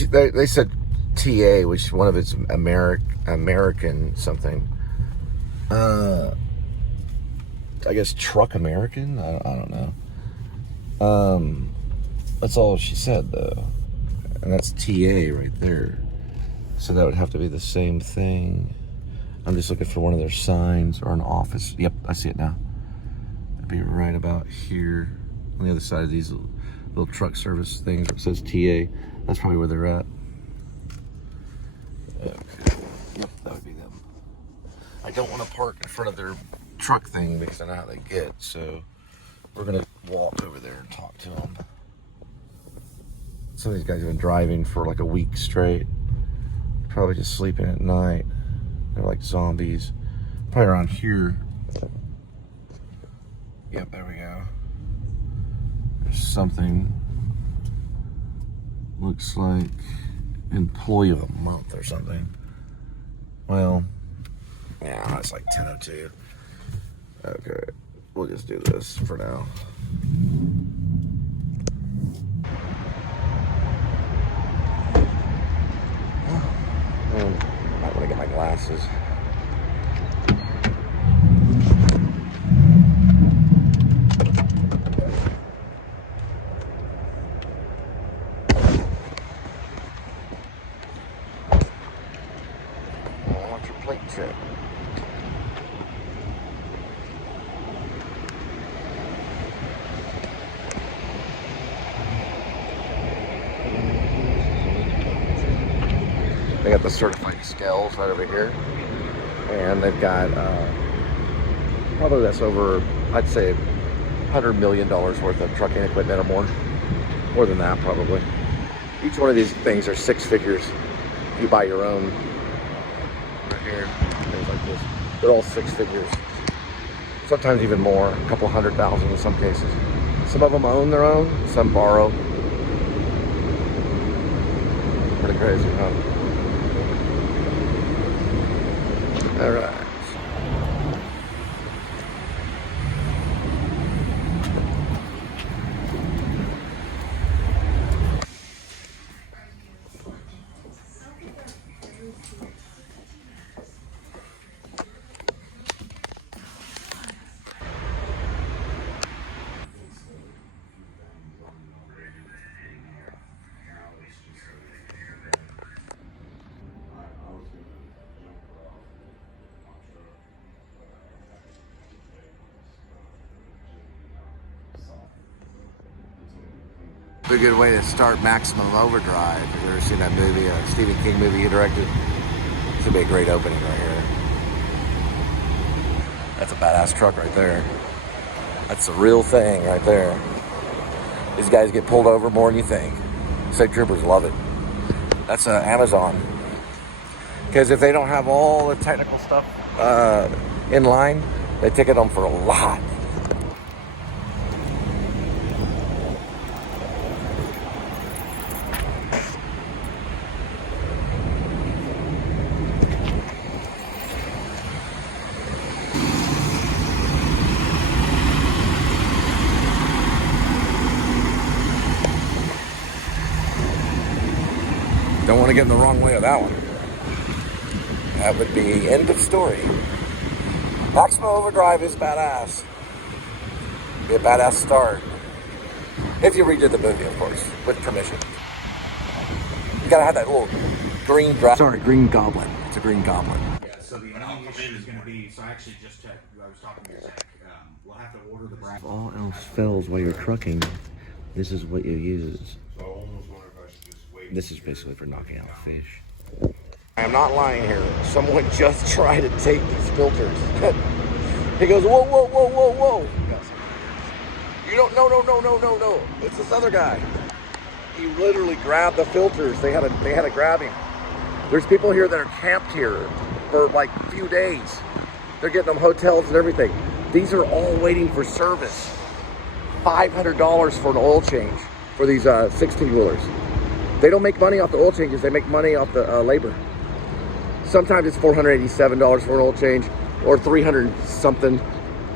They said TA, which one of it's American something. I guess Truck American? I don't know. That's all she said, though. And that's TA right there. So that would have to be the same thing. I'm just looking for one of their signs or an office. Yep, I see it now. It'd be right about here on the other side of these little truck service things where it says TA. That's probably where they're at. Okay. Yep, that would be them. I don't want to park in front of their truck thing because I know how they get. So we're going to walk over there and talk to them. Some of these guys have been driving for like a week straight. Probably just sleeping at night. They're like zombies. Probably around here. Yep, there we go. There's something. Looks like employee of the month or something. Well, yeah, it's like 10:02. Okay, we'll just do this for now. Might want to get my glasses. I want your plate check. They got the certified scales right over here, and they've got probably that's over, I'd say, $100 million worth of trucking equipment or more than that probably. Each one of these things are six figures. If you buy your own, right here, things like this, they're all six figures. Sometimes even more, a couple $100,000 in some cases. Some of them own their own, some borrow. Pretty crazy, huh? All right. A good way to start Maximum Overdrive. If you've ever seen that movie, a Stephen King movie he directed, this would be a great opening right here. That's a badass truck right there. That's the real thing right there. These guys get pulled over more than you think. State troopers love it. That's Amazon. Because if they don't have all the technical stuff in line, they ticket them for a lot. Don't want to get in the wrong way of that one. That would be end of story. Maximum Overdrive is badass. Be a badass start. If you redid the movie, of course, with permission. You gotta have that little green green goblin. It's a green goblin. Yeah, so the only issue is going to be, so I actually just checked, I was talking to your tech, we'll have to order the brand. If all else fails while you're trucking, this is what you use. This is basically for knocking out fish. I am not lying here. Someone just tried to take these filters. He goes, whoa, whoa, whoa, whoa, whoa. You don't, no. It's this other guy. He literally grabbed the filters. They had to grab him. There's people here that are camped here for like a few days. They're getting them hotels and everything. These are all waiting for service. $500 for an oil change for these 16-wheelers. They don't make money off the oil changes. They make money off the labor. Sometimes it's $487 for an oil change or $300 something,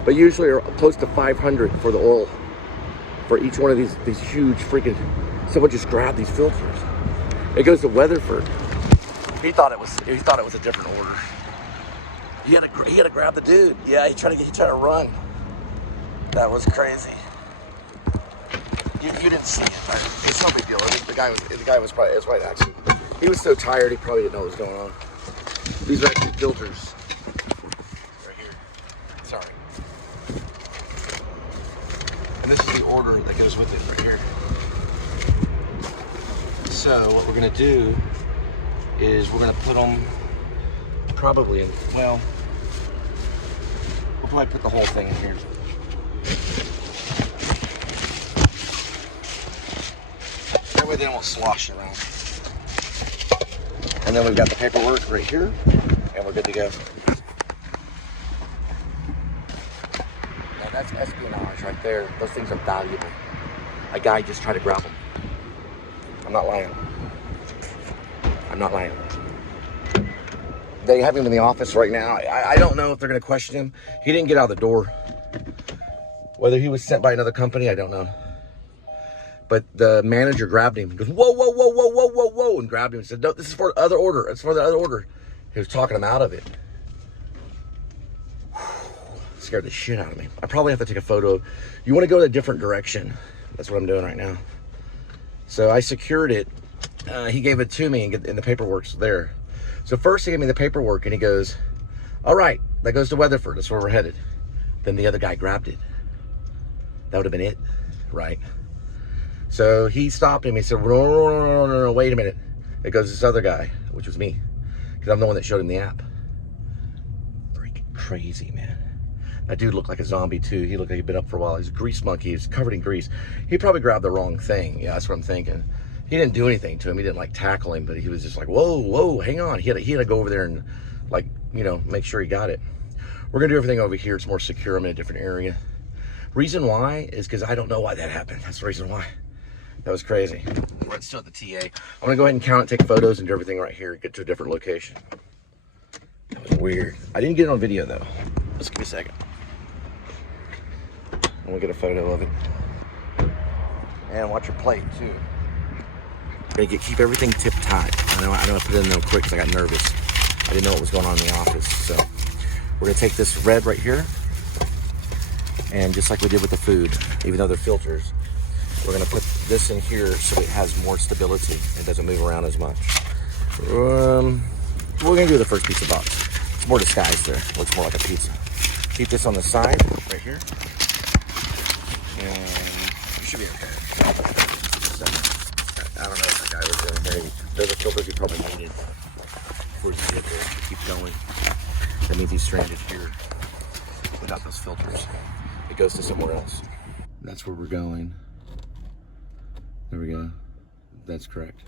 but usually are close to $500 for the oil for each one of these huge freaking. Someone just grabbed these filters. It goes to Weatherford. He thought it was a different order. He had to grab the dude. Yeah, he tried to run. That was crazy. You didn't see it. It's no big deal. The guy was probably, it was right actually. He was so tired he probably didn't know what was going on. These are actually filters. Right here. Sorry. And this is the order that goes with it right here. So what we're gonna do is we're gonna put them probably, well, we'll probably put the whole thing in here. That way they don't slosh around. And then we've got the paperwork right here, and we're good to go. Now that's espionage right there. Those things are valuable. A guy just tried to grab them. I'm not lying. I'm not lying. They have him in the office right now. I don't know if they're going to question him. He didn't get out of the door. Whether he was sent by another company, I don't know. But the manager grabbed him. He goes, whoa, whoa, whoa, whoa, whoa, whoa, whoa, and grabbed him and said, no, this is for the other order. It's for the other order. He was talking him out of it. Scared the shit out of me. I probably have to take a photo. You want to go in a different direction. That's what I'm doing right now. So I secured it. He gave it to me and the paperwork's there. So first he gave me the paperwork and he goes, all right, that goes to Weatherford. That's where we're headed. Then the other guy grabbed it. That would have been it, right? So he stopped him. He said, no, wait a minute. It goes to this other guy, which was me, because I'm the one that showed him the app. Freaking crazy, man. That dude looked like a zombie too. He looked like he'd been up for a while. He's a grease monkey. He's covered in grease. He probably grabbed the wrong thing. Yeah, that's what I'm thinking. He didn't do anything to him. He didn't like tackle him, but he was just like, whoa, whoa, hang on. He had to go over there and like, you know, make sure he got it. We're gonna do everything over here. It's more secure. I'm in a different area. Reason why is because I don't know why that happened. That's the reason why. That was crazy. We're still at the TA. I'm gonna go ahead and count it, take photos, and do everything right here. Get to a different location. That was weird. I didn't get it on video though. Just give me a second. I'm gonna get a photo of it. And watch your plate too. Keep everything tip tight. I know I put it in there quick because I got nervous. I didn't know what was going on in the office. So we're gonna take this red right here, and just like we did with the food, even though they're filters, we're gonna put this in here so it has more stability. It doesn't move around as much. We're gonna do the first pizza box. It's more disguised there. It looks more like a pizza. Keep this on the side right here, and you should be okay. I don't know if that guy was doing maybe. Those are filters you probably needed before you get there. Keep going. That means he's stranded here without those filters. It goes to somewhere else. That's where we're going. There we go. That's correct.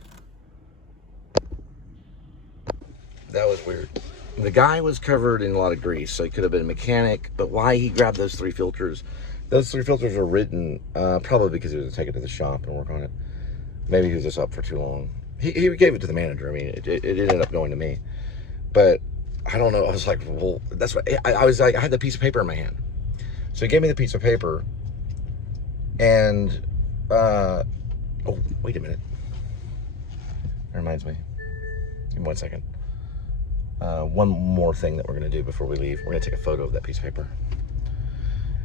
That was weird. The guy was covered in a lot of grease, so he could have been a mechanic, but why he grabbed those three filters? Those three filters were written probably because he was going to take it to the shop and work on it. Maybe he was just up for too long. He gave it to the manager. I mean, it ended up going to me. But I don't know. I was like, well, that's what I was like. I had the piece of paper in my hand. So he gave me the piece of paper. And, oh, wait a minute. That reminds me. Give me 1 second. One more thing that we're going to do before we leave. We're going to take a photo of that piece of paper.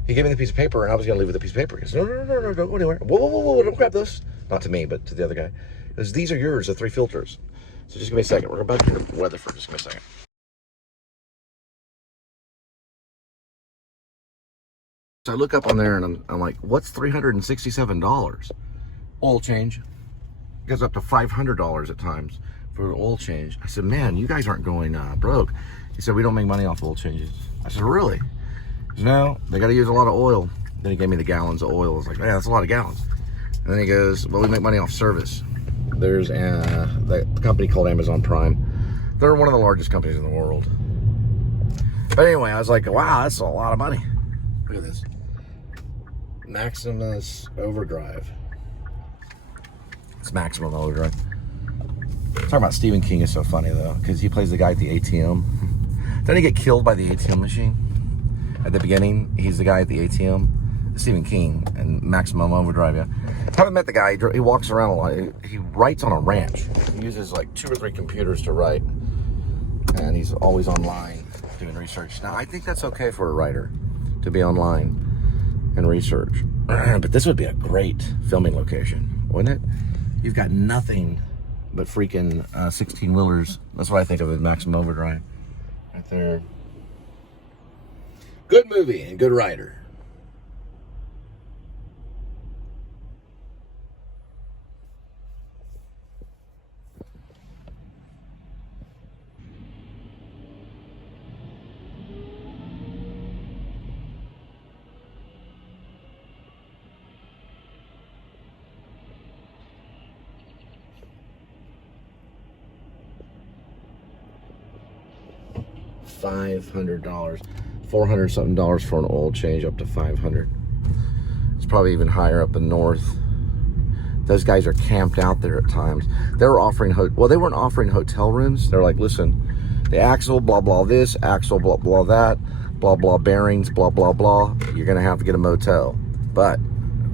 He gave me the piece of paper, and I was going to leave with the piece of paper. He goes, no, don't go anywhere. Whoa, don't grab those. Not to me, but to the other guy. He goes, these are yours, the three filters. So just give me a second. We're about to get to Weatherford. Just give me a second. So I look up on there, and I'm like, what's $367? Oil change. It goes up to $500 at times for an oil change. I said, man, you guys aren't going broke. He said, we don't make money off oil changes. I said, really? He goes, no, they got to use a lot of oil. Then he gave me the gallons of oil. I was like, yeah, that's a lot of gallons. And then he goes, well, we make money off service. There's the company called Amazon Prime. They're one of the largest companies in the world. But anyway, I was like, wow, that's a lot of money. Look at this. Maximus Overdrive. It's Maximum Overdrive. Talking about Stephen King is so funny though, because he plays the guy at the ATM. Doesn't he get killed by the ATM machine? At the beginning, he's the guy at the ATM. Stephen King and Maximum Overdrive. Yeah, haven't met the guy. He walks around a lot. He writes on a ranch. He uses like 2 or 3 computers to write, and he's always online doing research. Now, I think that's okay for a writer to be online and research, but this would be a great filming location, wouldn't it? You've got nothing but freaking 16-wheelers. That's what I think of as Maximum Overdrive, right there. Good movie and good writer. $500, $400 something for an oil change, up to $500. It's probably even higher up in north. Those guys are camped out there at times. They were offering, well, they weren't offering hotel rooms. They're like, listen, the axle, blah, blah, this, axle, blah, blah, that, blah, blah, bearings, blah, blah, blah. You're going to have to get a motel. But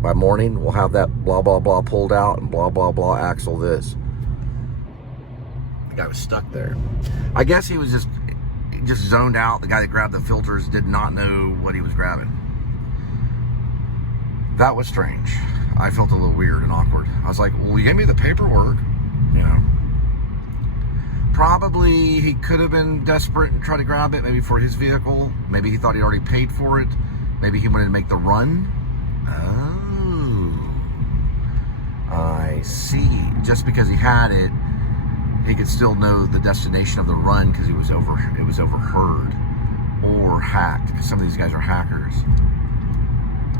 by morning, we'll have that blah, blah, blah pulled out and blah, blah, blah, axle this. The guy was stuck there. I guess he was just zoned out. The guy that grabbed the filters did not know what he was grabbing. That was strange. I felt a little weird and awkward. I was like, well, you gave me the paperwork, you know. Probably he could have been desperate and tried to grab it, maybe for his vehicle. Maybe he thought he'd already paid for it. Maybe he wanted to make the run. Oh, I see. Just because he had it, he could still know the destination of the run because it was overheard or hacked, because some of these guys are hackers.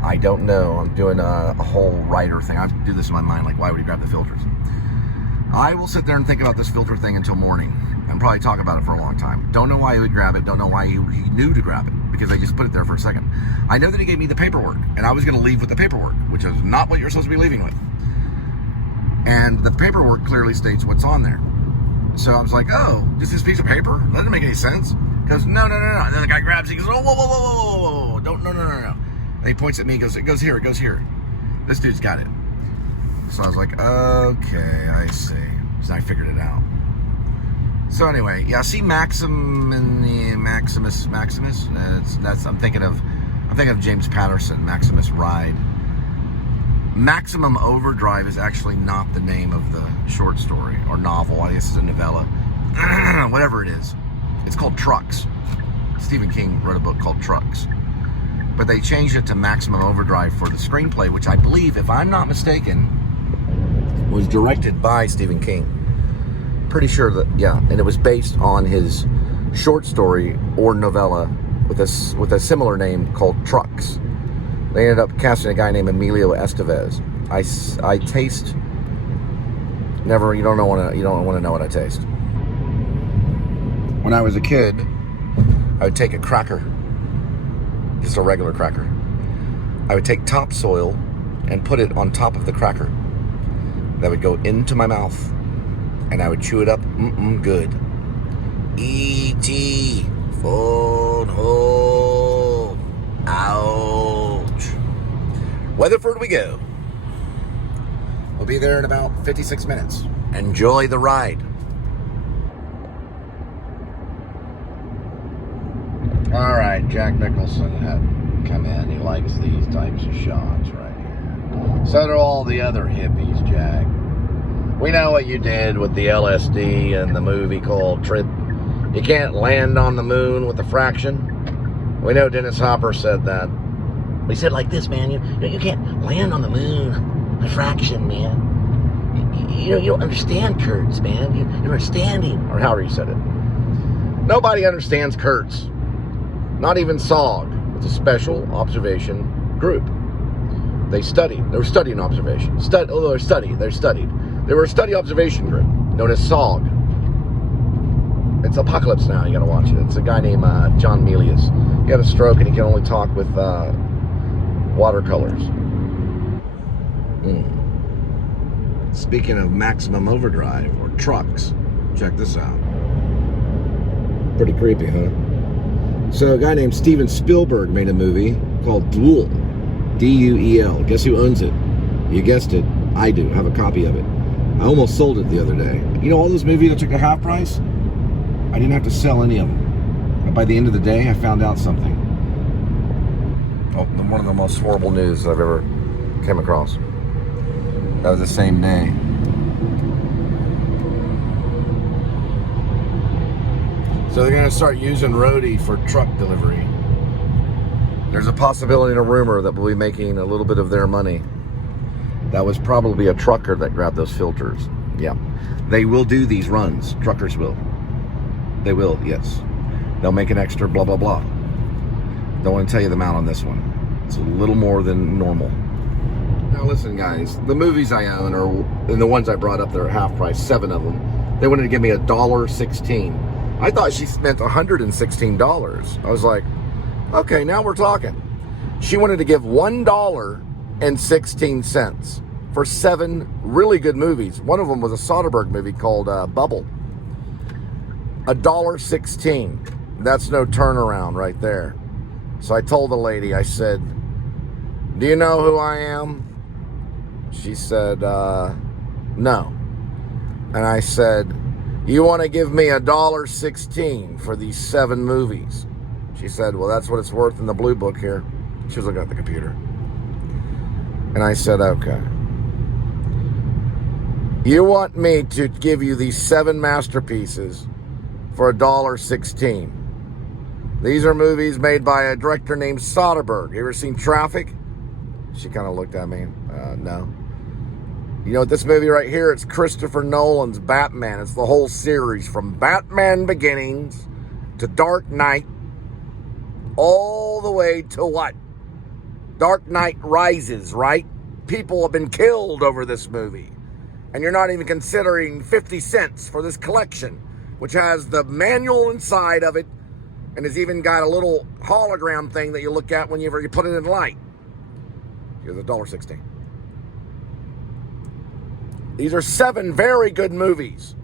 I don't know. I'm doing a whole writer thing. I do this in my mind, like, why would he grab the filters? I will sit there and think about this filter thing until morning and probably talk about it for a long time. Don't know why he would grab it. Don't know why he knew to grab it, because I just put it there for a second. I know that he gave me the paperwork, and I was going to leave with the paperwork, which is not what you're supposed to be leaving with. And the paperwork clearly states what's on there. So I was like, oh, just this piece of paper? That doesn't make any sense. He goes, no. And then the guy grabs it. He goes, oh, whoa. Don't, no. And he points at me and goes, it goes here. This dude's got it. So I was like, okay, I see. So I figured it out. So anyway, yeah, see Maximus. I'm thinking of James Patterson, Maximus Ride. Maximum Overdrive is actually not the name of the short story or novel. I guess it's a novella. Whatever it is. It's called Trucks. Stephen King wrote a book called Trucks. But they changed it to Maximum Overdrive for the screenplay, which I believe, if I'm not mistaken, was directed by Stephen King. Pretty sure that, yeah. And it was based on his short story or novella with a similar name called Trucks. They ended up casting a guy named Emilio Estevez. I taste. Never. You don't want to know what I taste. When I was a kid, I would take a cracker, just a regular cracker. I would take topsoil and put it on top of the cracker. That would go into my mouth, and I would chew it up. Good. E.T. Phone home. Ouch. Weatherford we go. We'll be there in about 56 minutes. Enjoy the ride. All right, Jack Nicholson had come in. He likes these types of shots right here. So do all the other hippies, Jack. We know what you did with the LSD and the movie called Trip. You can't land on the moon with a fraction. We know Dennis Hopper said that. He said like this, man. You can't land on the moon, a fraction, man. You don't understand Kurtz, man. You don't understand him, or however he said it. Nobody understands Kurtz. Not even SOG. It's a special observation group. They studied. They were studying observation. They're studied. They were a study observation group known as SOG. It's Apocalypse Now. You got to watch it. It's a guy named John Milius. He had a stroke and he can only talk with watercolors. Speaking of Maximum Overdrive or Trucks, check this out. Pretty creepy, huh? So a guy named Steven Spielberg made a movie called Drooble. D-U-E-L. Guess who owns it? You guessed it. I do. I have a copy of it. I almost sold it the other day. You know all those movies I took at half price? I didn't have to sell any of them. But by the end of the day, I found out something. Oh, one of the most horrible news I've ever came across. That was the same day. So they're going to start using Roadie for truck delivery. There's a possibility and a rumor that we'll be making a little bit of their money. That was probably a trucker that grabbed those filters. Yeah. They will do these runs. Truckers will. They will, yes. They'll make an extra blah, blah, blah. Don't want to tell you the amount on this one. It's a little more than normal. Now listen, guys. The movies I own, and the ones I brought up there at half price, 7 of them, they wanted to give me $1.16. I thought she spent $116. I was like, okay, now we're talking. She wanted to give $1.16 for 7 really good movies. One of them was a Soderbergh movie called Bubble. $1.16. That's no turnaround right there. So I told the lady, I said, do you know who I am? She said, no. And I said, you want to give me $1.16 for these 7 movies? She said, well, that's what it's worth in the blue book here. She was looking at the computer. And I said, okay. You want me to give you these 7 masterpieces for $1.16? These are movies made by a director named Soderbergh. You ever seen Traffic? She kind of looked at me. No. You know what this movie right here? It's Christopher Nolan's Batman. It's the whole series from Batman Beginnings to Dark Knight, all the way to what? Dark Knight Rises, right? People have been killed over this movie. And you're not even considering 50 cents for this collection, which has the manual inside of it and has even got a little hologram thing that you look at whenever you put it in light. Here's $1.16. These are 7 very good movies.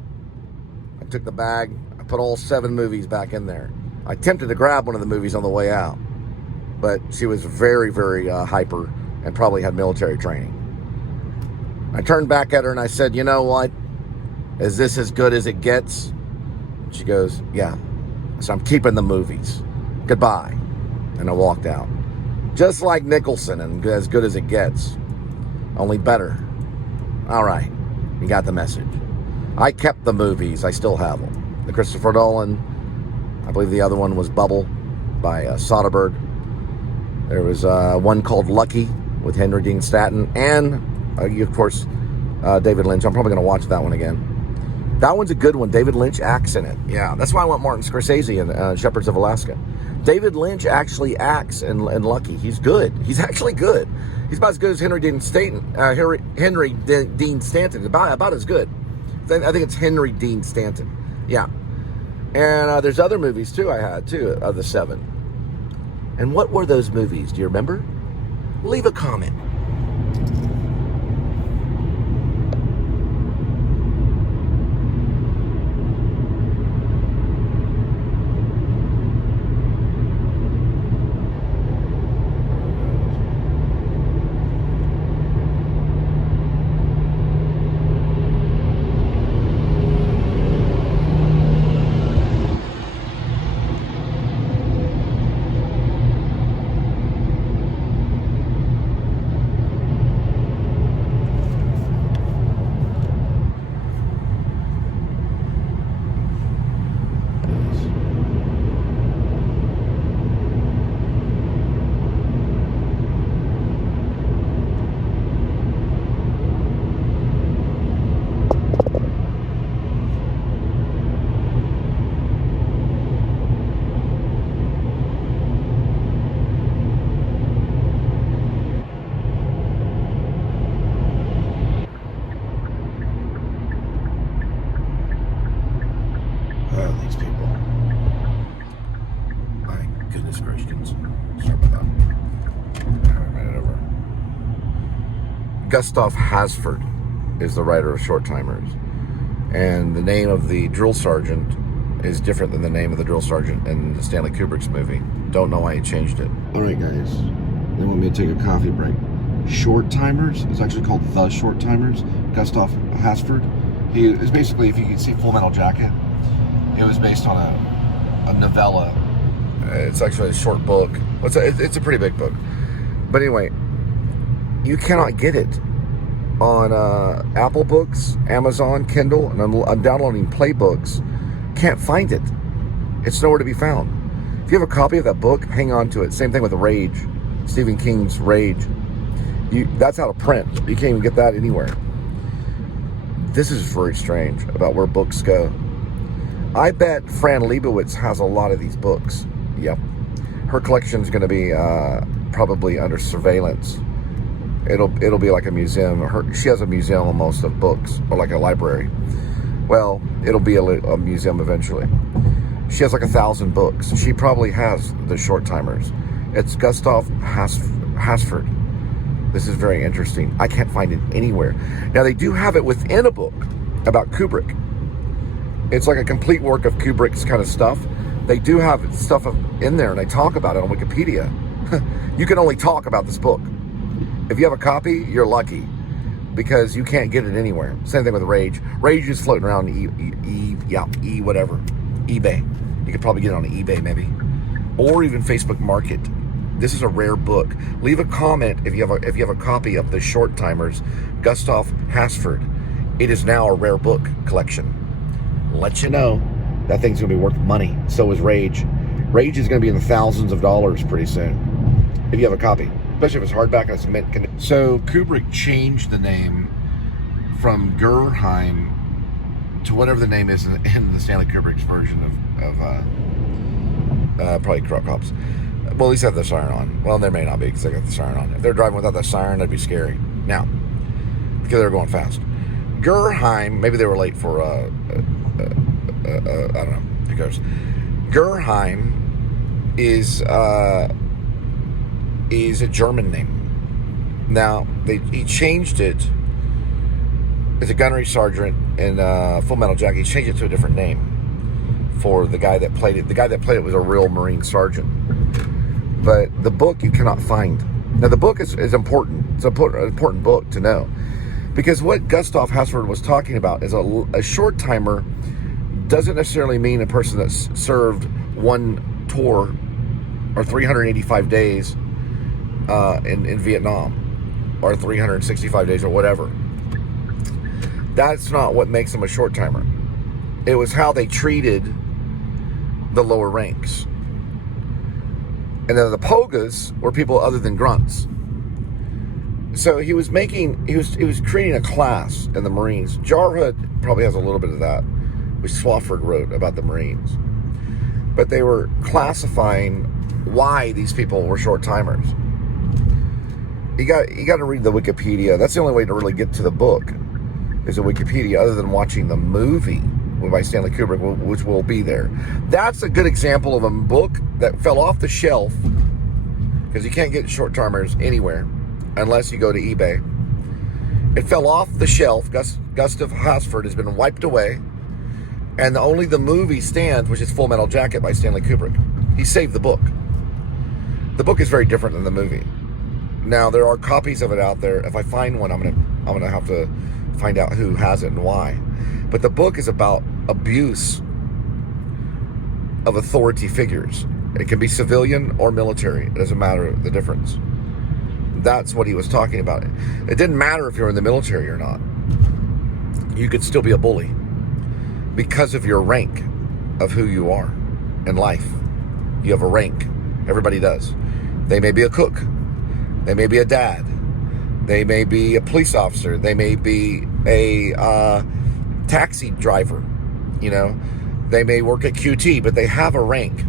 I took the bag, I put all 7 movies back in there. I attempted to grab one of the movies on the way out, but she was very, very hyper and probably had military training. I turned back at her and I said, you know what? Is this as good as it gets? She goes, yeah. So I'm keeping the movies. Goodbye. And I walked out. Just like Nicholson and As Good as It Gets. Only better. All right. You got the message. I kept the movies. I still have them. The Christopher Nolan. I believe the other one was Bubble by Soderbergh. There was one called Lucky with Henry Dean Stanton. And, of course, David Lynch. I'm probably going to watch that one again. That one's a good one. David Lynch acts in it. Yeah, that's why I want Martin Scorsese in Shepherds of Alaska. David Lynch actually acts in Lucky. He's good. He's actually good. He's about as good as Henry Dean Stanton. Dean Stanton. About as good. I think it's Henry Dean Stanton. Yeah. And there's other movies, too, I had, too, of the 7. And what were those movies? Do you remember? Leave a comment. Gustav Hasford is the writer of Short Timers. And the name of the drill sergeant is different than the name of the drill sergeant in Stanley Kubrick's movie. Don't know why he changed it. All right, guys. They want me to take a coffee break. Short Timers. It's actually called The Short Timers. Gustav Hasford. He is basically, if you can see Full Metal Jacket, it was based on a novella. It's actually a short book. It's a pretty big book. But anyway, you cannot get it on Apple Books, Amazon, Kindle, and I'm downloading Playbooks. Can't find it. It's nowhere to be found. If you have a copy of that book, hang on to it. Same thing with Rage, Stephen King's Rage. That's out of print. You can't even get that anywhere. This is very strange about where books go. I bet Fran Lebowitz has a lot of these books. Yep. Her collection is going to be probably under surveillance. It'll be like a museum. She has a museum almost of books, or like a library. Well, it'll be a museum eventually. She has like 1,000 books. She probably has The Short Timers. It's Gustav Hasford. This is very interesting. I can't find it anywhere. Now, they do have it within a book about Kubrick. It's like a complete work of Kubrick's kind of stuff. They do have stuff in there, and they talk about it on Wikipedia. You can only talk about this book. If you have a copy, you're lucky, because you can't get it anywhere. Same thing with Rage. Rage is floating around whatever, eBay. You could probably get it on eBay maybe, or even Facebook Market. This is a rare book. Leave a comment if you have a copy of The Short Timers, Gustav Hasford. It is now a rare book collection. Let you know that thing's gonna be worth money. So is Rage. Rage is gonna be in the thousands of dollars pretty soon if you have a copy, especially if it's hardback and it's mint condition. So Kubrick changed the name from Gerheim to whatever the name is in the Stanley Kubrick's version of probably Croc Cops. Well, at least have the siren on. Well, there may not be because they got the siren on. If they're driving without the siren, that'd be scary. Now, because they're going fast. Gerheim, maybe they were late for, I don't know, who cares. Gerheim is a German name. Now, he changed it as a gunnery sergeant in Full Metal Jacket. He changed it to a different name for the guy that played it. The guy that played it was a real Marine sergeant. But the book you cannot find. Now, the book is important. It's an important book to know. Because what Gustav Hasford was talking about is a short timer doesn't necessarily mean a person that's served one tour or 385 days in Vietnam, or 365 days or whatever. That's not what makes them a short timer. It was how they treated the lower ranks. And then the pogas were people other than grunts. So he was creating a class in the Marines. Jarhood probably has a little bit of that, which Swafford wrote about the Marines. But they were classifying why these people were short timers. You got to read the Wikipedia. That's the only way to really get to the book, is the Wikipedia, other than watching the movie by Stanley Kubrick, which will be there. That's a good example of a book that fell off the shelf, because you can't get short timers anywhere unless you go to eBay. It fell off the shelf. Gustav Hasford has been wiped away, and only the movie stands, which is Full Metal Jacket by Stanley Kubrick. He saved the book. The book is very different than the movie. Now, there are copies of it out there. If I find one, I'm gonna have to find out who has it and why. But the book is about abuse of authority figures. It can be civilian or military. It doesn't matter the difference. That's what he was talking about. It didn't matter if you're in the military or not. You could still be a bully because of your rank of who you are in life. You have a rank. Everybody does. They may be a cook. They may be a dad. They may be a police officer. They may be a taxi driver. You know, they may work at QT, but they have a rank.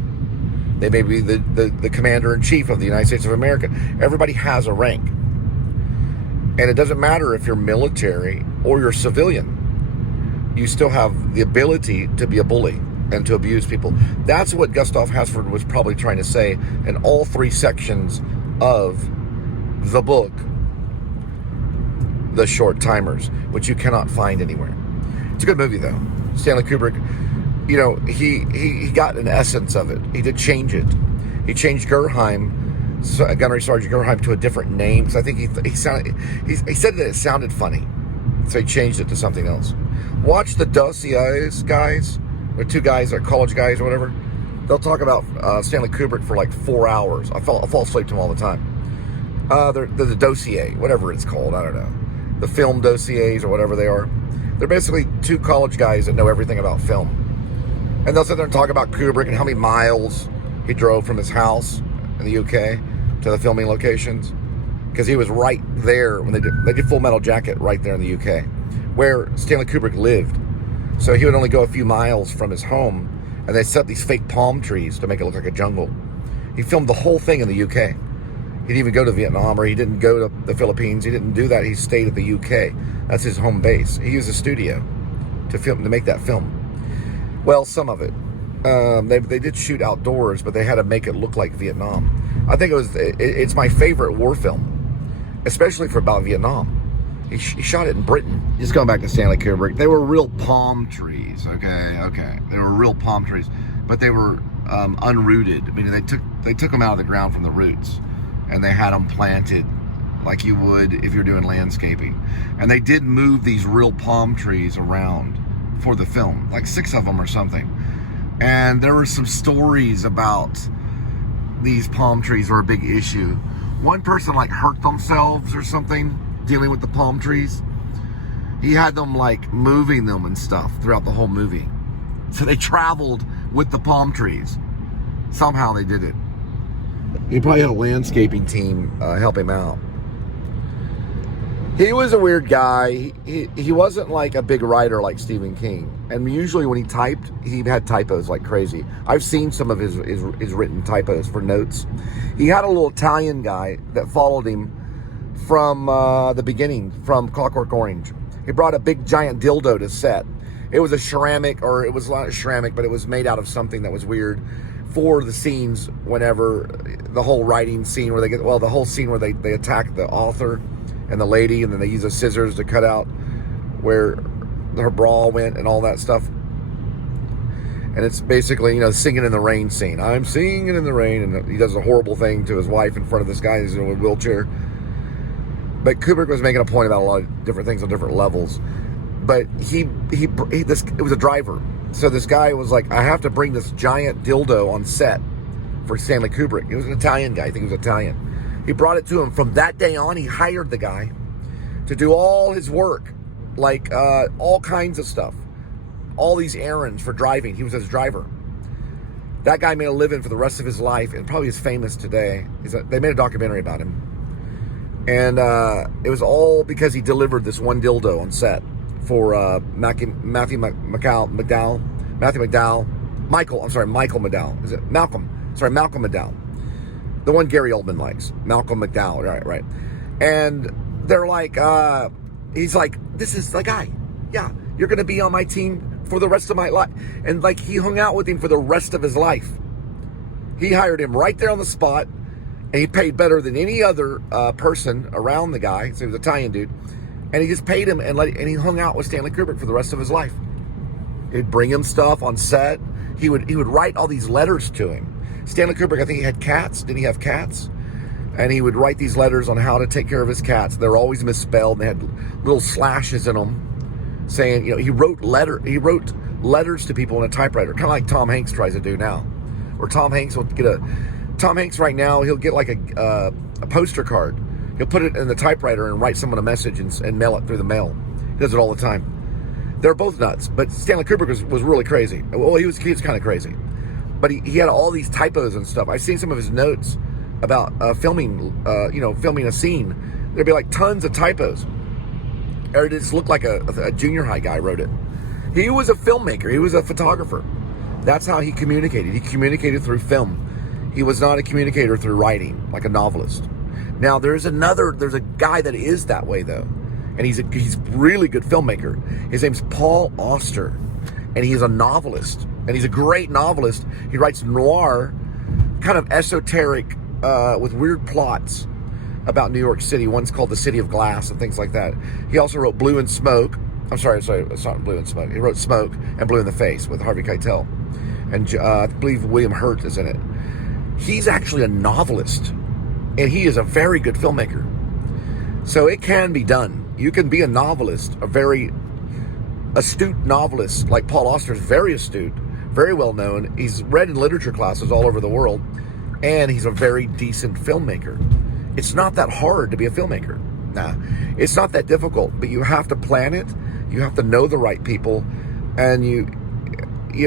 They may be the commander-in-chief of the United States of America. Everybody has a rank. And it doesn't matter if you're military or you're civilian. You still have the ability to be a bully and to abuse people. That's what Gustav Hasford was probably trying to say in all three sections of the book, The Short Timers, which you cannot find anywhere. It's a good movie, though. Stanley Kubrick, you know, he got an essence of it. He did change it. He changed Gerheim Gunnery Sergeant Gurheim to a different name, because I think he said that it sounded funny, so he changed it to something else. Watch the dossiers guys. They're two guys, they're college guys or whatever. They'll talk about Stanley Kubrick for like 4 hours. I fall asleep to them all the time. They're the dossier, whatever it's called, I don't know. The film dossiers or whatever they are. They're basically two college guys that know everything about film. And they'll sit there and talk about Kubrick and how many miles he drove from his house in the UK to the filming locations. Because he was right there when they did Full Metal Jacket right there in the UK, where Stanley Kubrick lived. So he would only go a few miles from his home, and they set up these fake palm trees to make it look like a jungle. He filmed the whole thing in the UK. He didn't even go to Vietnam, or he didn't go to the Philippines. He didn't do that. He stayed at the UK. That's his home base. He used a studio to make that film. Well, some of it. They did shoot outdoors, but they had to make it look like Vietnam. I think it's my favorite war film, especially for about Vietnam. He shot it in Britain. Just going back to Stanley Kubrick, they were real palm trees, okay. They were real palm trees, but they were unrooted. I mean, they took them out of the ground from the roots, and they had them planted like you would if you're doing landscaping. And they did move these real palm trees around for the film, like 6 of them or something. And there were some stories about these palm trees were a big issue. One person like hurt themselves or something dealing with the palm trees. He had them like moving them and stuff throughout the whole movie. So they traveled with the palm trees. Somehow they did it. He probably had a landscaping team help him out. He was a weird guy. He wasn't like a big writer like Stephen King. And usually when he typed, he had typos like crazy. I've seen some of his written typos for notes. He had a little Italian guy that followed him from the beginning, from Clockwork Orange. He brought a big giant dildo to set. It was a ceramic, or it was not a ceramic, but it was made out of something that was weird for the scenes whenever, the whole writing scene where the whole scene where they attack the author and the lady, and then they use the scissors to cut out where her bra went and all that stuff. And it's basically, singing in the rain scene. I'm singing in the rain, and he does a horrible thing to his wife in front of this guy who's in a wheelchair. But Kubrick was making a point about a lot of different things on different levels. But it was a driver. So this guy was like, I have to bring this giant dildo on set for Stanley Kubrick. He was an Italian guy. I think he was Italian. He brought it to him. From that day on, he hired the guy to do all his work, like all kinds of stuff, all these errands for driving. He was his driver. That guy made a living for the rest of his life, and probably is famous today. They made a documentary about him. And it was all because he delivered this one dildo on set for Michael McDowell. Is it Malcolm? Sorry, Malcolm McDowell. The one Gary Oldman likes. Malcolm McDowell, right. And they're like, he's like, this is the guy. Yeah, you're going to be on my team for the rest of my life. And like, he hung out with him for the rest of his life. He hired him right there on the spot. And he paid better than any other person around the guy. So he was an Italian dude. And he just paid him, and he hung out with Stanley Kubrick for the rest of his life. He'd bring him stuff on set. He would write all these letters to him. Stanley Kubrick, I think he had cats. Didn't he have cats? And he would write these letters on how to take care of his cats. They were always misspelled. They had little slashes in them, saying, he wrote letters to people in a typewriter, kind of like Tom Hanks tries to do now. Or Tom Hanks right now, he'll get like a poster card. He'll put it in the typewriter and write someone a message and mail it through the mail. He does it all the time. They're both nuts, but Stanley Kubrick was really crazy. Well, he was kind of crazy. But he had all these typos and stuff. I've seen some of his notes about filming a scene. There'd be like tons of typos. Or it just looked like a junior high guy wrote it. He was a filmmaker. He was a photographer. That's how he communicated. He communicated through film. He was not a communicator through writing, like a novelist. Now, there's a guy that is that way, though. And he's a really good filmmaker. His name's Paul Auster. And he's a novelist. And he's a great novelist. He writes noir, kind of esoteric, with weird plots about New York City. One's called The City of Glass and things like that. He also wrote Blue and Smoke. I'm sorry, it's not Blue and Smoke. He wrote Smoke and Blue in the Face with Harvey Keitel. And I believe William Hurt is in it. He's actually a novelist. And he is a very good filmmaker. So it can be done. You can be a novelist, a very astute novelist, like Paul Auster is very astute, very well known. He's read in literature classes all over the world, and he's a very decent filmmaker. It's not that hard to be a filmmaker. Nah, it's not that difficult, but you have to plan it. You have to know the right people, and you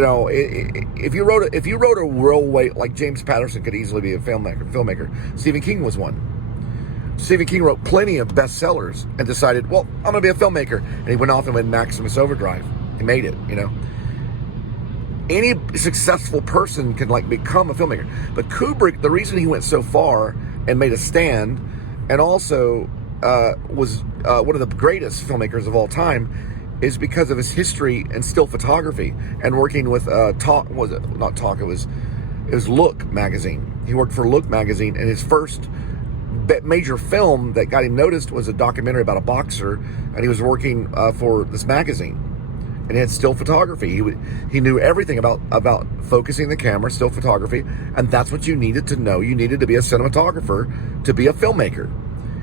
know, if you wrote a real way, like James Patterson could easily be a filmmaker. Stephen King was one. Stephen King wrote plenty of bestsellers and decided, well, I'm going to be a filmmaker. And he went off and went Maximus Overdrive. He made it, you know. Any successful person can like become a filmmaker. But Kubrick, the reason he went so far and made a stand, and also was one of the greatest filmmakers of all time, is because of his history in still photography and working with it was Look magazine. He worked for Look magazine, and his first major film that got him noticed was a documentary about a boxer, and he was working for this magazine, and he had still photography. He knew everything about focusing the camera, still photography, and that's what you needed to know. You needed to be a cinematographer to be a filmmaker.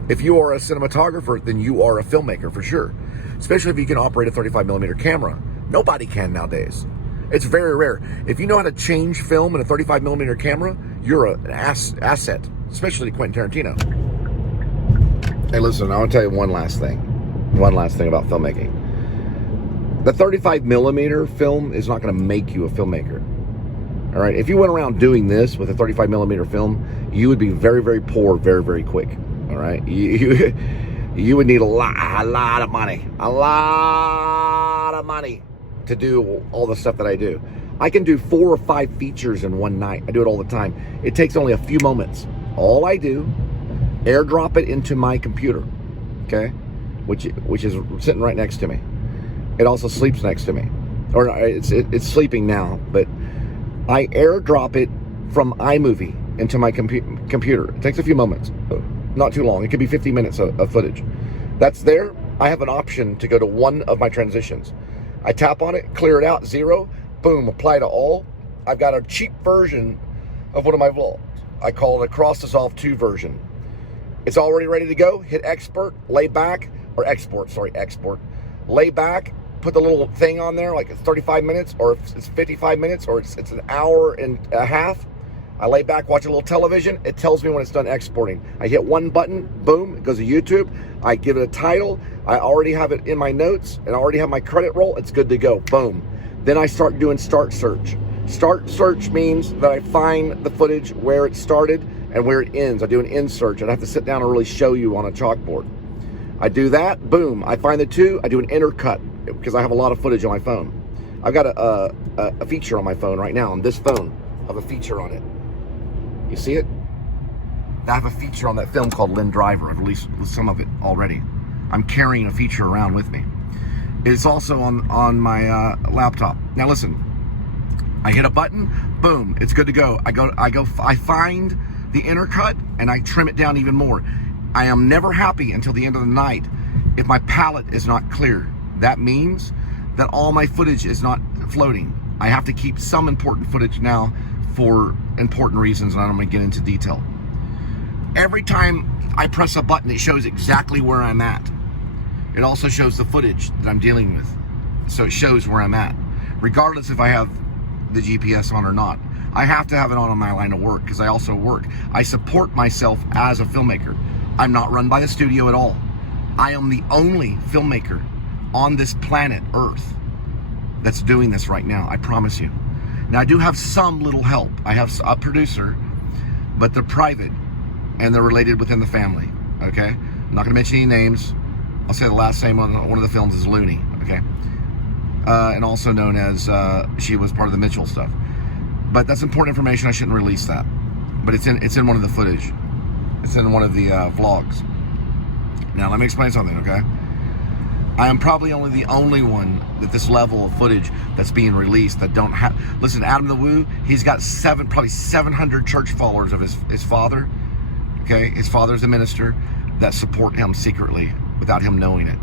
If you are a cinematographer, then you are a filmmaker for sure, especially if you can operate a 35mm camera. Nobody can nowadays. It's very rare. If you know how to change film in a 35mm camera, you're an asset, especially Quentin Tarantino. Hey, listen, I want to tell you one last thing about filmmaking. The 35mm film is not going to make you a filmmaker. All right, if you went around doing this with a 35mm film, you would be very, very poor very, very quick. All right, you would need a lot of money to do all the stuff that I do. I can do 4 or 5 features in one night. I do it all the time. It takes only a few moments. All I do, airdrop it into my computer, okay, which is sitting right next to me. It also sleeps next to me, or it's sleeping now. But I airdrop it from iMovie into my computer. It takes a few moments, not too long. It could be 50 minutes of footage. That's there. I have an option to go to one of my transitions. I tap on it, clear it out, 0, boom, apply to all. I've got a cheap version of one of my vlogs. I call it a Cross Dissolve 2 version. It's already ready to go. Hit export, lay back, or export, lay back, put the little thing on there, like it's 35 minutes, or if it's 55 minutes, or it's an hour and a half. I lay back, watch a little television. It tells me when it's done exporting. I hit one button, boom, it goes to YouTube. I give it a title. I already have it in my notes, and I already have my credit roll. It's good to go, boom. Then I start doing start search. Start search means that I find the footage where it started and where it ends. I do an end search. I'd have to sit down and really show you on a chalkboard. I do that, boom. I find the 2, I do an intercut because I have a lot of footage on my phone. I've got a feature on my phone right now. On this phone, I have a feature on it. You see it? I have a feature on that film called Lynn Driver. I've released some of it already. I'm carrying a feature around with me. It's also on my laptop. Now listen, I hit a button, boom, it's good to go. I find the intercut and I trim it down even more. I am never happy until the end of the night if my palette is not clear. That means that all my footage is not floating. I have to keep some important footage now for important reasons, and I'm going to get into detail. Every time I press a button, it shows exactly where I'm at. It also shows the footage that I'm dealing with. So it shows where I'm at, regardless if I have the GPS on or not. I have to have it on my line of work because I also work. I support myself as a filmmaker. I'm not run by the studio at all. I am the only filmmaker on this planet Earth that's doing this right now, I promise you. Now I do have some little help. I have a producer, but they're private and they're related within the family, okay? I'm not gonna mention any names. I'll say the last name on one of the films is Looney, okay? And also known as, she was part of the Mitchell stuff. But that's important information, I shouldn't release that. But it's in one of the footage. It's in one of the vlogs. Now let me explain something, okay? I am probably the only one at this level of footage that's being released that don't have. Listen, Adam the Woo, he's got probably 700 church followers of his father. Okay, his father's a minister that support him secretly without him knowing it.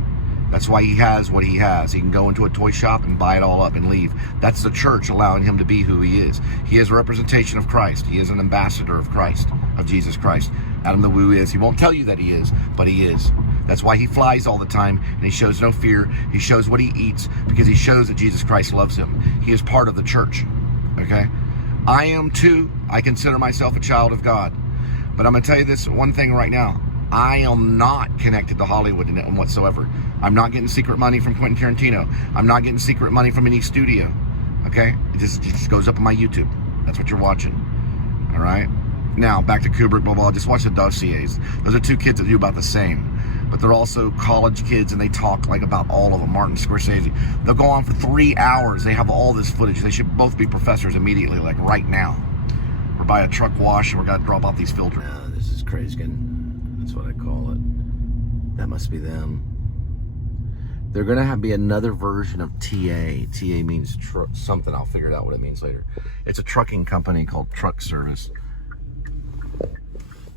That's why he has what he has. He can go into a toy shop and buy it all up and leave. That's the church allowing him to be who he is. He is a representation of Christ. He is an ambassador of Christ, of Jesus Christ. I don't know who he is. He won't tell you that he is, but he is. That's why he flies all the time, and he shows no fear. He shows what he eats because he shows that Jesus Christ loves him. He is part of the church, okay? I am too. I consider myself a child of God. But I'm going to tell you this one thing right now. I am not connected to Hollywood in it whatsoever. I'm not getting secret money from Quentin Tarantino. I'm not getting secret money from any studio, okay? It just goes up on my YouTube. That's what you're watching, all right? Now, back to Kubrick, blah, blah, just watch the dossiers. Those are two kids that do about the same. But they're also college kids, and they talk like about all of them. Martin Scorsese. They'll go on for 3 hours. They have all this footage. They should both be professors immediately, like right now. We're by a truck wash, and we're going to drop off these filters. This is crazy. That's what I call it. That must be them. They're going to be another version of TA. TA means something. I'll figure out what it means later. It's a trucking company called Truck Service.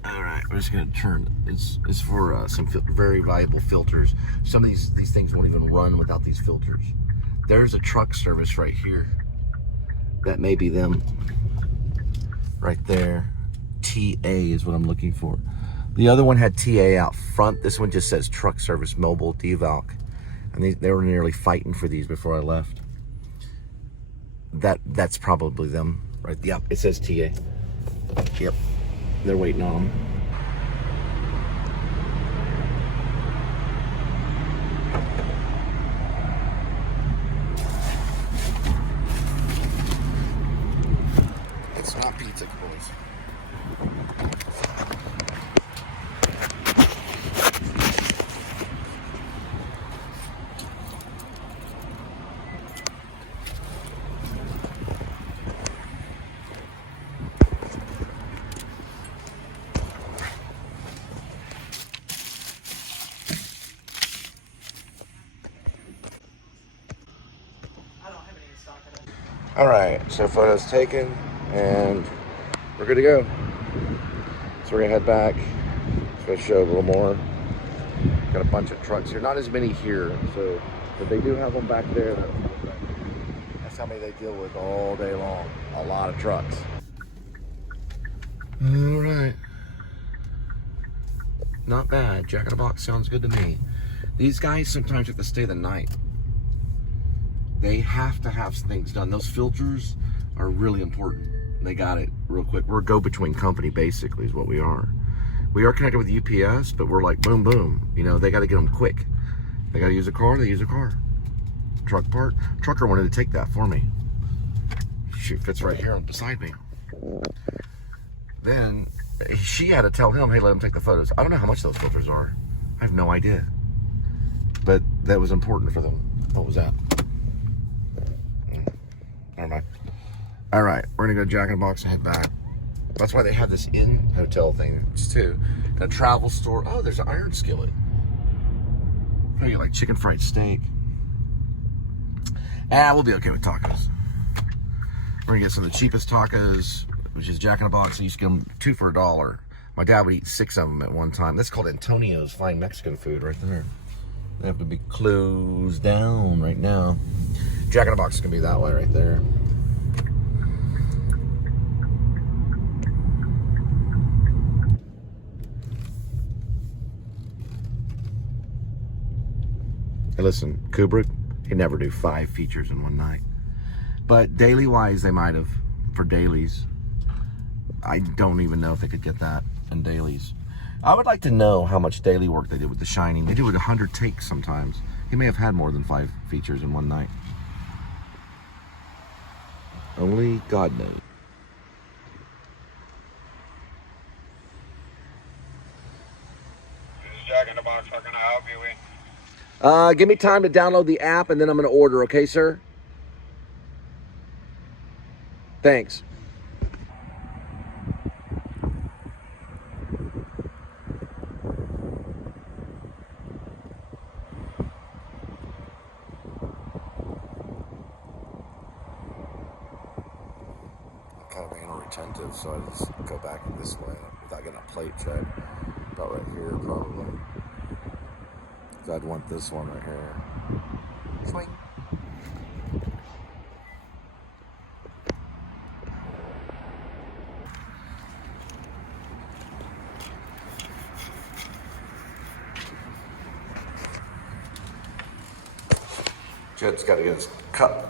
All right, we're just going to turn. It's for some very valuable filters. Some of these things won't even run without these filters. There's a Truck Service right here. That may be them. Right there. TA is what I'm looking for. The other one had TA out front. This one just says Truck Service Mobile Devalc. And they were nearly fighting for these before I left. That's probably them. Right? Yep, it says TA. Yep. They're waiting on them. It's not pizza, boys. All right, so photos taken, and we're good to go. So we're gonna head back. Just gonna show a little more. Got a bunch of trucks here. Not as many here, so but they do have them back there. That's how many they deal with all day long. A lot of trucks. All right. Not bad. Jack in the Box sounds good to me. These guys sometimes have to stay the night. They have to have things done. Those filters are really important. They got it real quick. We're a go-between company, basically, is what we are. We are connected with UPS, but we're like, boom, boom. You know, they got to get them quick. They got to use a car, they use a car. Trucker wanted to take that for me. She fits right here beside me. Then she had to tell him, hey, let him take the photos. I don't know how much those filters are. I have no idea. But that was important for them. What was that? Never mind. All right, we're gonna go Jack in the Box and head back. That's why they have this inn hotel thing. It's too. And a travel store. Oh, there's an iron skillet. I get like chicken fried steak. We'll be okay with tacos. We're gonna get some of the cheapest tacos, which is Jack in the Box. I used to get them 2 for $1. My dad would eat 6 of them at one time. That's called Antonio's Fine Mexican Food right there. They have to be closed down right now. Jack in the Box is gonna be that way right there. Hey, listen, Kubrick, he'd never do 5 features in one night. But daily-wise, they might have, for dailies. I don't even know if they could get that in dailies. I would like to know how much daily work they did with The Shining. They do it 100 takes sometimes. He may have had more than 5 features in one night. Only God knows. This is Jack in the Box. How can I help you? Give me time to download the app, and then I'm going to order, okay, sir? Thanks. Kind of anal retentive, so I just go back this way without getting a plate check. About right here, probably. So I'd want this one right here. Swing. Kid's got to get his cup.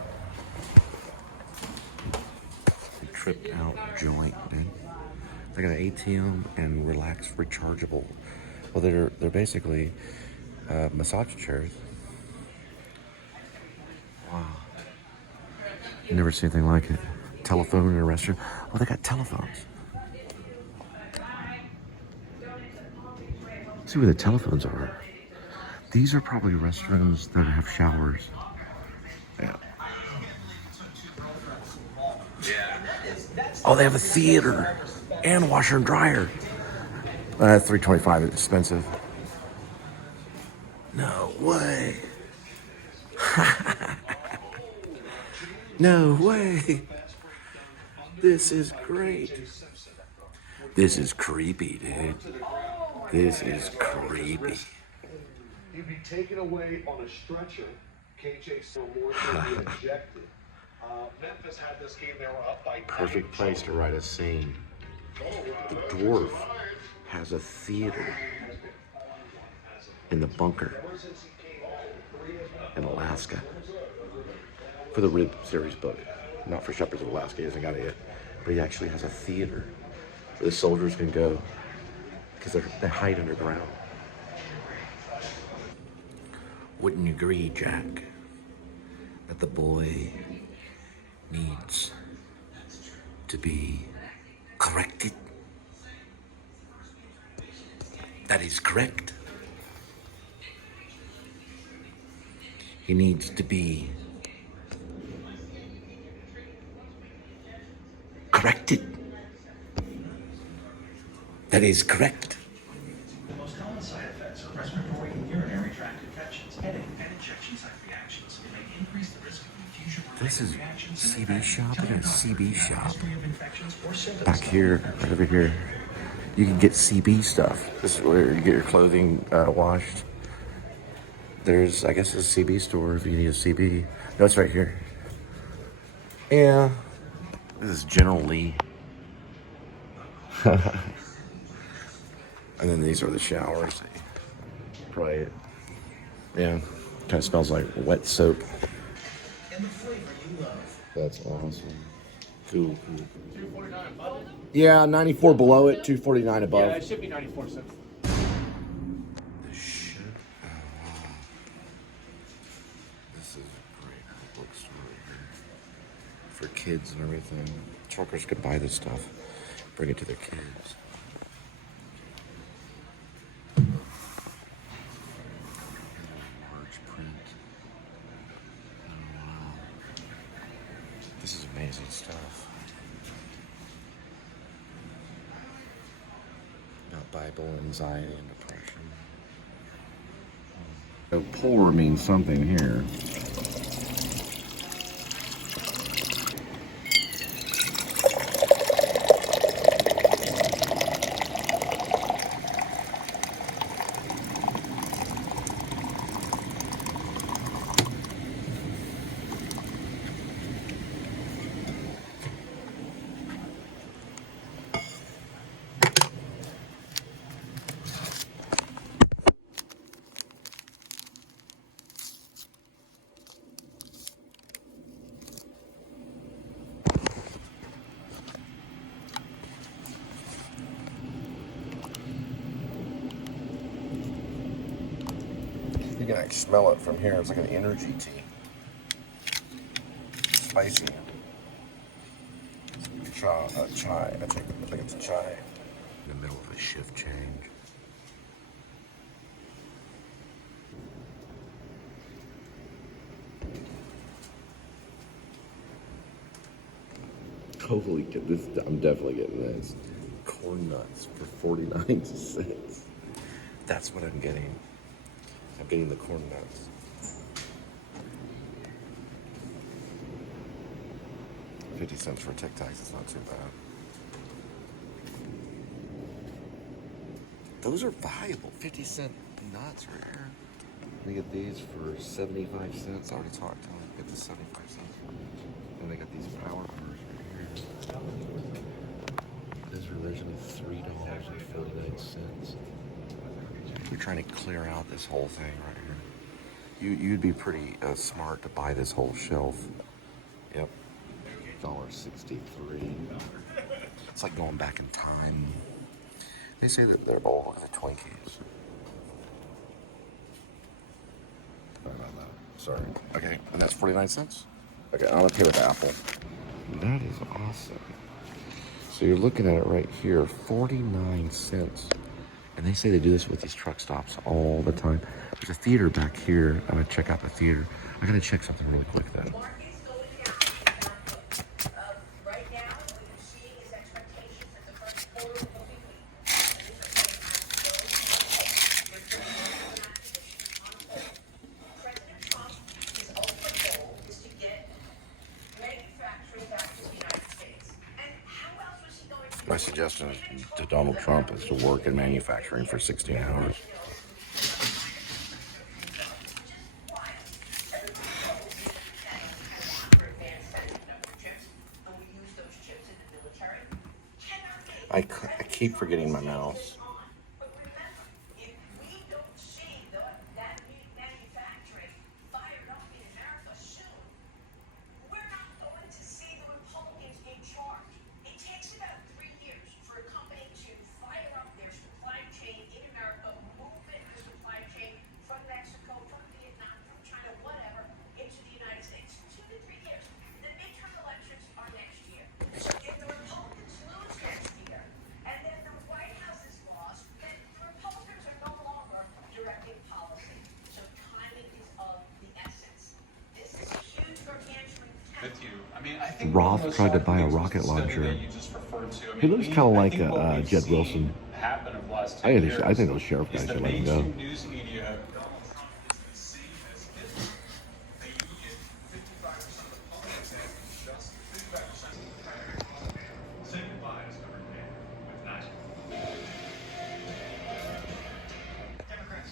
Tripped out joint, dude. They got an ATM and relax rechargeable. Well, they're basically massage chairs. Wow. Never seen anything like it. Telephone in a restaurant. Oh, they got telephones. See where the telephones are. These are probably restrooms that have showers. Yeah. Oh, they have a theater and washer and dryer. $325 is expensive. No way. No way. This is great. This is creepy, dude. This is creepy. He'd be taken away on a stretcher. KJ Seymour would be ejected. Memphis had this game. They were up by Perfect place to write a scene. The dwarf has a theater in the bunker in Alaska for the Rib series book. Not for Shepherds of Alaska, he hasn't got it yet. But he actually has a theater where the soldiers can go because they hide underground. Wouldn't you agree, Jack, that the boy needs to be corrected? That is correct. He needs to be corrected. That is correct. The most common side effects are respiratory and urinary tract infections, headache, and injection site reactions. It may increase the risk of infusion-related This is reactions. CB shop. Look at a CB shop. History of infections or symptoms. Back here, right over here, you can get CB stuff. This is where you get your clothing washed. There's, I guess, a CB store if you need a CB. No, it's right here. Yeah. This is General Lee. And then these are the showers. Probably, yeah. Kind of smells like wet soap. And the flavor you love. That's awesome. Cool. 249 above it? Yeah, 94 below it, 249 above. Yeah, it should be 94 cents. The shit. Oh, wow. This is a great bookstore here. For kids and everything. Truckers could buy this stuff, bring it to their kids. Large print. Oh, wow. This is amazing stuff. About Bible, anxiety, and depression. So poor means something here. You can actually smell it from here. It's like an energy tea. Spicy. Chai. I think it's a chai. In the middle of a shift change. Holy this! I'm definitely getting this. Corn nuts for 49 cents. That's what I'm getting. I'm getting the corn nuts. $0.50 for Tic Tacs is not too bad. Those are valuable. 50-cent nuts right here. They get these for 75 cents. I already talked to them. Get the 75 cents. And they got these power bars right here. This is originally $3.49. We're trying to clear out this whole thing right here. You'd be pretty smart to buy this whole shelf. Yep. $1.63. It's like going back in time. They say that they're all the Twinkies. Sorry about that. Sorry. Okay, and that's 49 cents? Okay, I'm gonna pay with Apple. That is awesome. So you're looking at it right here, 49 cents. And they say they do this with these truck stops all the time. There's a theater back here. I'm gonna check out the theater. I gotta check something really quick though. Right now, what you're seeing is expectations that the first quarter will be weak. President Trump, his ultimate goal is to get manufacturing back to the United States. And how else was he going to? My suggestion to Donald Trump is to work in manufacturing for 16 hours. I keep forgetting my mouse. But remember, if we don't see that manufacturing fired up in America soon, we're not going to see the Republicans in charge. It takes about 3 years for a company to fire up their supply chain in America, move it, the supply chain from Mexico, from Vietnam, from China, whatever, into the United States. 2 to 3 years. The midterm elections are next year. So if the Republicans lose next year, and then the White House is lost, then the Republicans are no longer directing policy. So timing is of the essence. This is a huge gargantuan With you. I mean, I think Roth one of those tried to buy a things rocket was the study launcher. that you just referred to. I He mean, looks kind of like I think what we've Jed seen Wilson. happen over the last I 10 think years those sheriff guys is the should let him go. mainstream news media. Donald Trump is the same as Hitler. That you get 55% of the public and just 55% of the primary public say goodbye to government with that. Democrats.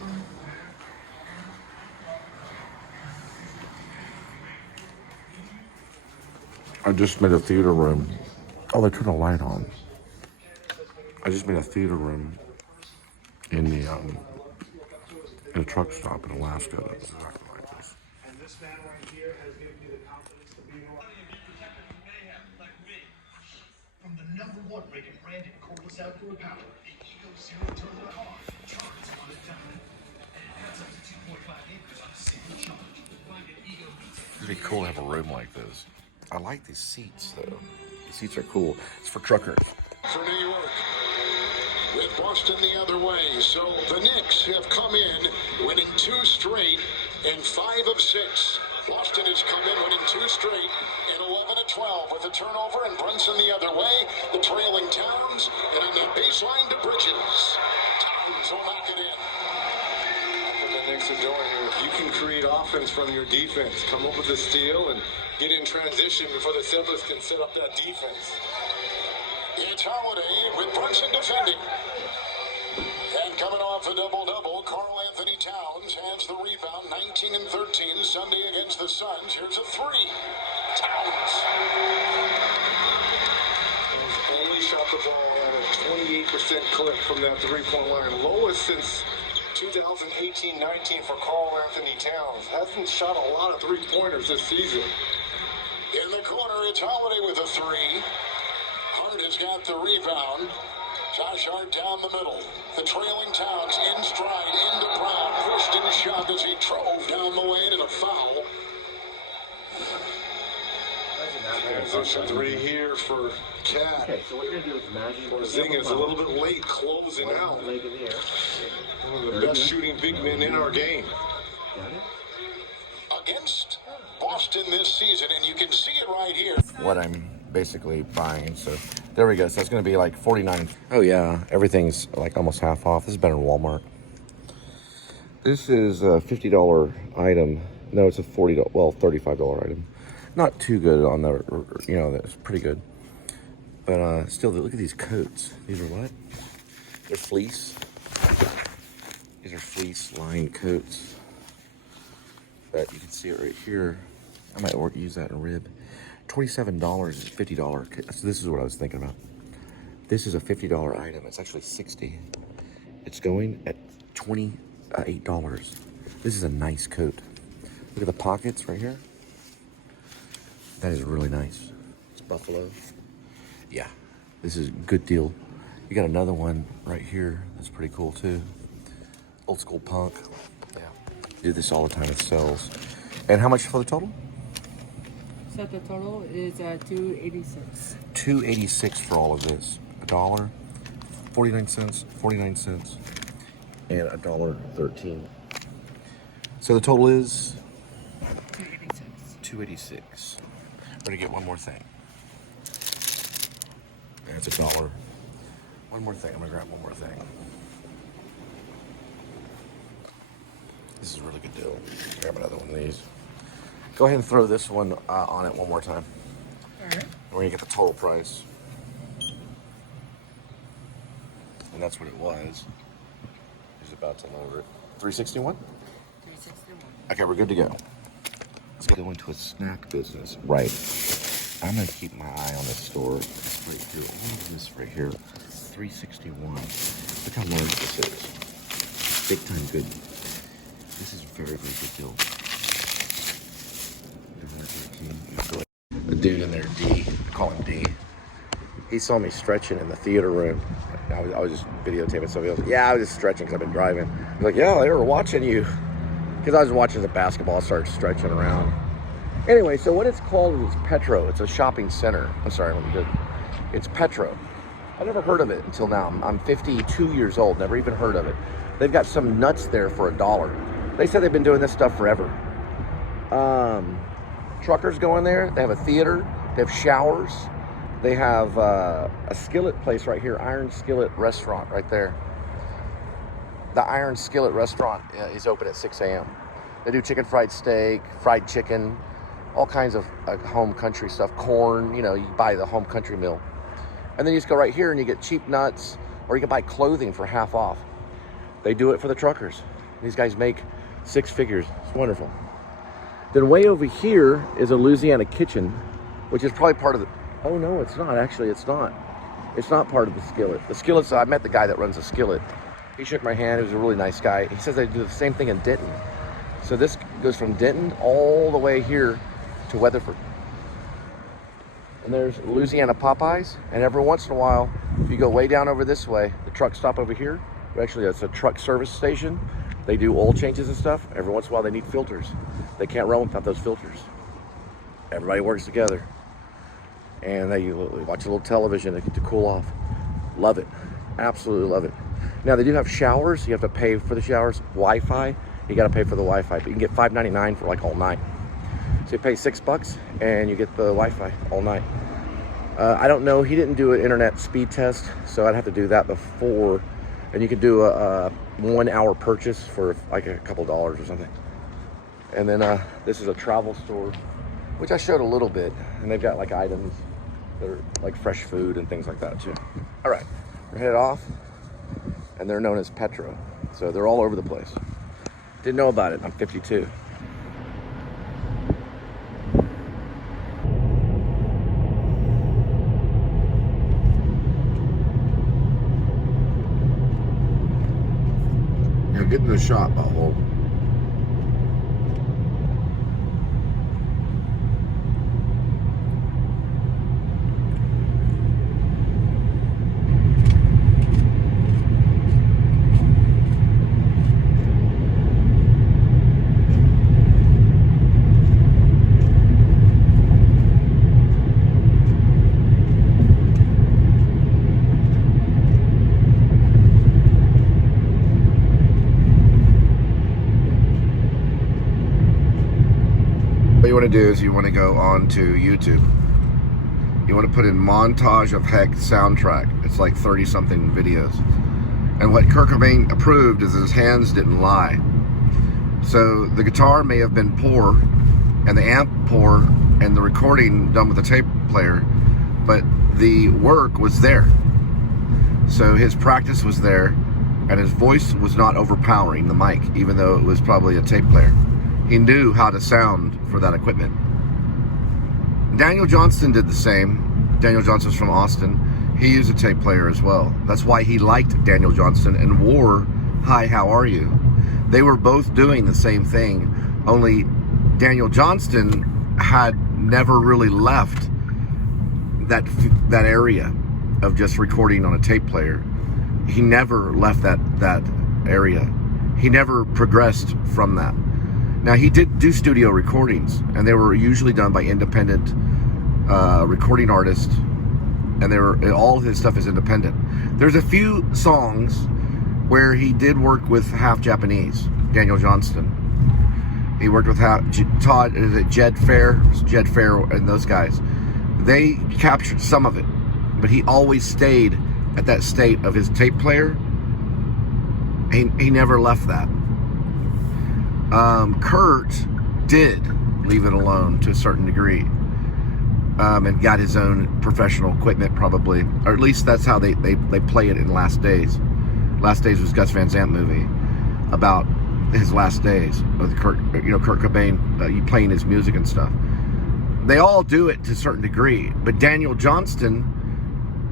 I just made a theater room. Oh, they turned a light on. I just made a theater room in a truck stop in Alaska. That's exactly like this. And this man right here has given me the confidence to be more. From the #1 rated brand in cordless outdoor power, the Ego Zero Turbo car charges on a dime and cuts up to 2.5 acres on a single charge. Find an Ego It'd be cool to have a room like this. I like these seats though. These seats are cool. It's for truckers. For New York, with Boston the other way. So the Knicks have come in, winning 2 straight and 5 of 6. Boston has come in, winning 2 straight and 11 of 12 with a turnover, and Brunson the other way. The trailing Towns, and on the baseline to Bridges. Towns will knock it in. What the Knicks are doing here, if you can create offense from your defense, come up with a steal and get in transition before the Sabres can set up that defense. It's Holiday with Brunson defending. And coming off a double-double, Karl Anthony Towns has the rebound, 19 and 13 Sunday against the Suns. Here's a 3. Towns. He's only shot the ball at a 28% clip from that three-point line. Lowest since 2018-19 for Karl Anthony Towns. Hasn't shot a lot of three-pointers this season. In the corner, it's Holiday with a 3. Hart has got the rebound. Josh Hart down the middle. The trailing Towns in stride into Brown. Pushed and shoved as he drove down the lane, and a foul. There's a 3 here for Cat. Okay, so what you're gonna do is imagine Porzingis a little bit late closing out. leg in the air. One of the best shooting big men in our game. Got it? Against Boston this season, and you can see it right here. What I'm basically buying. So there we go. So it's going to be like 49. Oh yeah, everything's like almost half off. This is better than Walmart. This is a $50 item. No, it's a $40, well, $35 item. Not too good on the, you know, that's pretty good. But still, look at these coats. These are what? They're fleece. These are fleece lined coats. But you can see it right here. I might use that in a rib. $27 is $50. So this is what I was thinking about. This is a $50 item. It's actually $60. It's going at $28. This is a nice coat. Look at the pockets right here. That is really nice. It's buffalo. Yeah, this is a good deal. You got another one right here. That's pretty cool too. Old school punk. Yeah, do this all the time. It sells. And how much for the total? So the total is $286. $286 for all of this. $1, 49 cents, 49 cents, and $1.13. So the total is $286. We're gonna get one more thing. That's $1. One more thing. I'm gonna grab one more thing. This is a really good deal. Grab another one of these. Go ahead and throw this one on it one more time. All right. We're gonna get the total price. And that's what it was. He's about to lower it. $361? $361. Okay, we're good to go. Let's go into a snack business. Right. I'm gonna keep my eye on this store. It's right through all of this right here. $361. Look how large this is. Big time good. This is a very, very good deal. The dude in there, D, I call him D. He saw me stretching in the theater room. I was just videotaping somebody else. Yeah, I was just stretching because I've been driving. He's like, yeah, they were watching you. Because I was watching the basketball, I started stretching around. Anyway, so what it's called is Petro. It's a shopping center. I'm sorry, let me do it. It's Petro. I never heard of it until now. I'm 52 years old, never even heard of it. They've got some nuts there for $1. They said they've been doing this stuff forever. Truckers go in there. They have a theater. They have showers. They have a skillet place right here, Iron Skillet Restaurant right there. The Iron Skillet Restaurant is open at 6 a.m. They do chicken fried steak, fried chicken, all kinds of home country stuff, corn, you know, you buy the home country meal. And then you just go right here and you get cheap nuts, or you can buy clothing for half off. They do it for the truckers. These guys make 6 figures. It's wonderful. Then way over here is a Louisiana Kitchen, which is probably part of the, oh no, it's not, actually, it's not. It's not part of the Skillet. The Skillet's, I met the guy that runs the Skillet. He shook my hand, he was a really nice guy. He says they do the same thing in Denton. So this goes from Denton all the way here to Weatherford. And there's Louisiana Popeyes, and every once in a while, if you go way down over this way, the truck stop over here, actually it's a truck service station. They do oil changes and stuff. Every once in a while they need filters. They can't run without those filters. Everybody works together. And they watch a little television to cool off. Love it, absolutely love it. Now they do have showers, you have to pay for the showers. Wi-Fi, you gotta pay for the Wi-Fi, but you can get $5.99 for like all night. So you pay $6 and you get the Wi-Fi all night. I don't know, he didn't do an internet speed test, so I'd have to do that before. And you could do a 1 hour purchase for like a couple dollars or something. And then this is a travel store, which I showed a little bit. And they've got like items that are like fresh food and things like that too. All right, we're headed off. And they're known as Petro. So they're all over the place. Didn't know about it, I'm 52. Get in the shop, I'll hold. What you want to do is you want to go on to YouTube. You want to put in montage of heck soundtrack. It's like 30 something videos. And what Kurt Cobain approved is his hands didn't lie. So the guitar may have been poor and the amp poor and the recording done with the tape player, but the work was there. So his practice was there and his voice was not overpowering the mic, even though it was probably a tape player. He knew how to sound for that equipment. Daniel Johnston did the same. Daniel Johnston's from Austin. He used a tape player as well. That's why he liked Daniel Johnston and wore Hi, How Are You? They were both doing the same thing, only Daniel Johnston had never really left that area of just recording on a tape player. He never left that area. He never progressed from that. Now, he did do studio recordings, and they were usually done by independent recording artists, and all his stuff is independent. There's a few songs where he did work with half Japanese, Daniel Johnston. He worked with Jed Fair, and those guys. They captured some of it, but he always stayed at that state of his tape player. He never left that. Kurt did leave it alone to a certain degree, and got his own professional equipment, probably, or at least that's how they play it in Last Days. Last Days was Gus Van Sant movie about his last days with Kurt Cobain, playing his music and stuff. They all do it to a certain degree, but Daniel Johnston,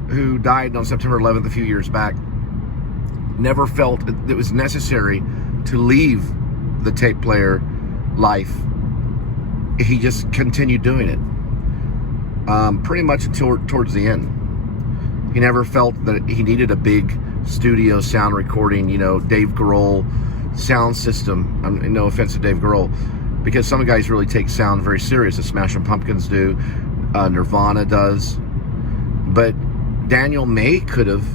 who died on September 11th a few years back, never felt it was necessary to leave the tape player life. He just continued doing it pretty much until towards the end. He never felt that he needed a big studio sound recording, Dave Grohl sound system. No offense to Dave Grohl, because some guys really take sound very serious. The Smashing Pumpkins do, Nirvana does, but Daniel might could have,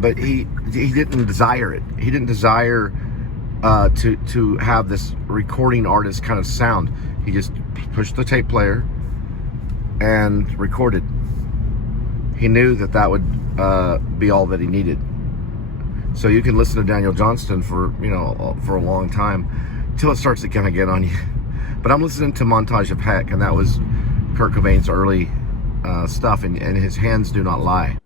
but he didn't desire it. He didn't desire to have this recording artist kind of sound. He just pushed the tape player and recorded. He knew that would be all that he needed. So you can listen to Daniel Johnston for a long time until it starts to kind of get on you. But I'm listening to Montage of Heck, and that was Kurt Cobain's early stuff, and his hands do not lie.